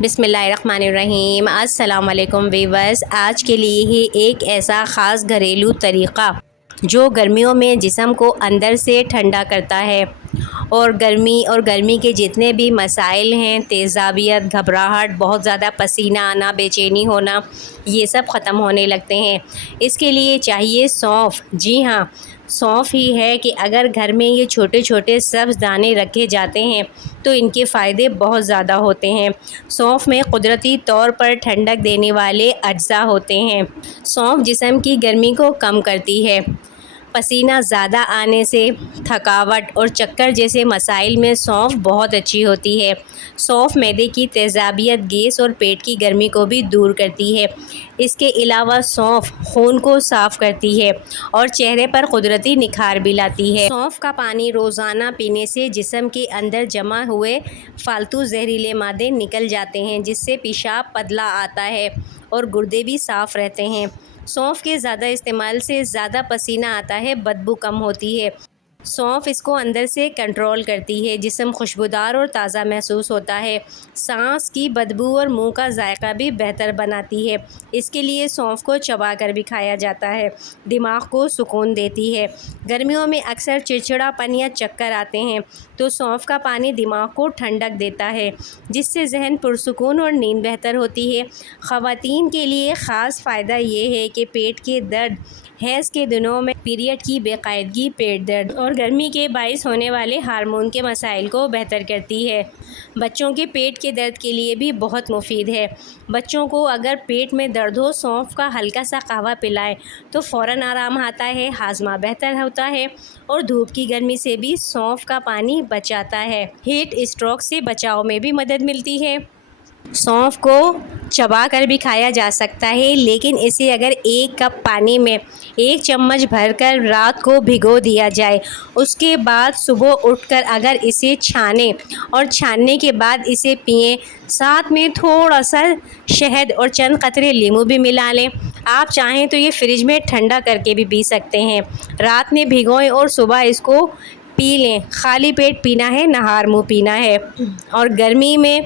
بسم اللہ الرحمن الرحیم۔ السلام علیکم ویورز، آج کے لیے ہی ایک ایسا خاص گھریلو طریقہ جو گرمیوں میں جسم کو اندر سے ٹھنڈا کرتا ہے اور گرمی کے جتنے بھی مسائل ہیں، تیزابیت، گھبراہٹ، بہت زیادہ پسینہ آنا، بے چینی ہونا، یہ سب ختم ہونے لگتے ہیں۔ اس کے لیے چاہیے سونف۔ جی ہاں، سونف ہی ہے کہ اگر گھر میں یہ چھوٹے چھوٹے سبز دانے رکھے جاتے ہیں تو ان کے فائدے بہت زیادہ ہوتے ہیں۔ سونف میں قدرتی طور پر ٹھنڈک دینے والے اجزاء ہوتے ہیں۔ سونف جسم کی گرمی کو کم کرتی ہے۔ پسینہ زیادہ آنے سے، تھکاوٹ اور چکر جیسے مسائل میں سونف بہت اچھی ہوتی ہے۔ سونف معدے کی تیزابیت، گیس اور پیٹ کی گرمی کو بھی دور کرتی ہے۔ اس کے علاوہ سونف خون کو صاف کرتی ہے اور چہرے پر قدرتی نکھار بھی لاتی ہے۔ سونف کا پانی روزانہ پینے سے جسم کے اندر جمع ہوئے فالتو زہریلے مادے نکل جاتے ہیں، جس سے پیشاب پتلا آتا ہے اور گردے بھی صاف رہتے ہیں۔ سونف کے زیادہ استعمال سے زیادہ پسینہ آتا ہے، بدبو کم ہوتی ہے۔ سونف اس کو اندر سے کنٹرول کرتی ہے، جسم خوشبودار اور تازہ محسوس ہوتا ہے۔ سانس کی بدبو اور منہ کا ذائقہ بھی بہتر بناتی ہے۔ اس کے لیے سونف کو چبا کر بھی کھایا جاتا ہے۔ دماغ کو سکون دیتی ہے۔ گرمیوں میں اکثر چڑچڑاپن یا چکر آتے ہیں تو سونف کا پانی دماغ کو ٹھنڈک دیتا ہے، جس سے ذہن پرسکون اور نیند بہتر ہوتی ہے۔ خواتین کے لیے خاص فائدہ یہ ہے کہ پیٹ کے درد، حیض کے دنوں میں پیریڈ کی بے قاعدگی، پیٹ درد اور گرمی کے باعث ہونے والے ہارمون کے مسائل کو بہتر کرتی ہے۔ بچوں کے پیٹ کے درد کے لیے بھی بہت مفید ہے۔ بچوں کو اگر پیٹ میں درد ہو، سونف کا ہلکا سا قہوہ پلائیں تو فوراً آرام آتا ہے، ہاضمہ بہتر ہوتا ہے اور دھوپ کی گرمی سے بھی سونف کا پانی بچاتا ہے۔ ہیٹ اسٹروک سے بچاؤ میں بھی مدد ملتی ہے۔ سونف کو چبا کر بھی کھایا جا سکتا ہے، لیکن اسے اگر 1 کپ پانی میں 1 چمچ بھر کر رات کو بھگو دیا جائے، اس کے بعد صبح اٹھ کر اگر اسے چھانیں اور چھاننے کے بعد اسے پئیں، ساتھ میں تھوڑا سا شہد اور چند قطرے لیموں بھی ملا لیں۔ آپ چاہیں تو یہ فریج میں ٹھنڈا کر کے بھی پی سکتے ہیں۔ رات میں بھگوئیں اور صبح اس کو پی لیں۔ خالی پیٹ پینا ہے، نہار منہ پینا ہے، اور گرمی میں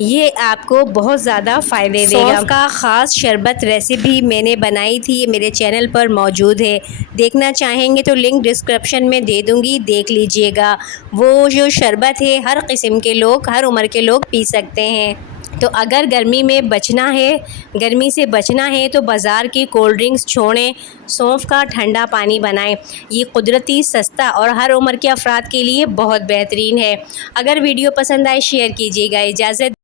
یہ آپ کو بہت زیادہ فائدے دے گا۔ سونف کا خاص شربت ریسیپی میں نے بنائی تھی، یہ میرے چینل پر موجود ہے۔ دیکھنا چاہیں گے تو لنک ڈسکرپشن میں دے دوں گی، دیکھ لیجئے گا۔ وہ جو شربت ہے ہر قسم کے لوگ، ہر عمر کے لوگ پی سکتے ہیں۔ تو اگر گرمی سے بچنا ہے تو بازار کی کولڈ ڈرنکس چھوڑیں، سونف کا ٹھنڈا پانی بنائیں۔ یہ قدرتی، سستا اور ہر عمر کے افراد کے لیے بہت بہترین ہے۔ اگر ویڈیو پسند آئے شیئر کیجیے گا۔ اجازت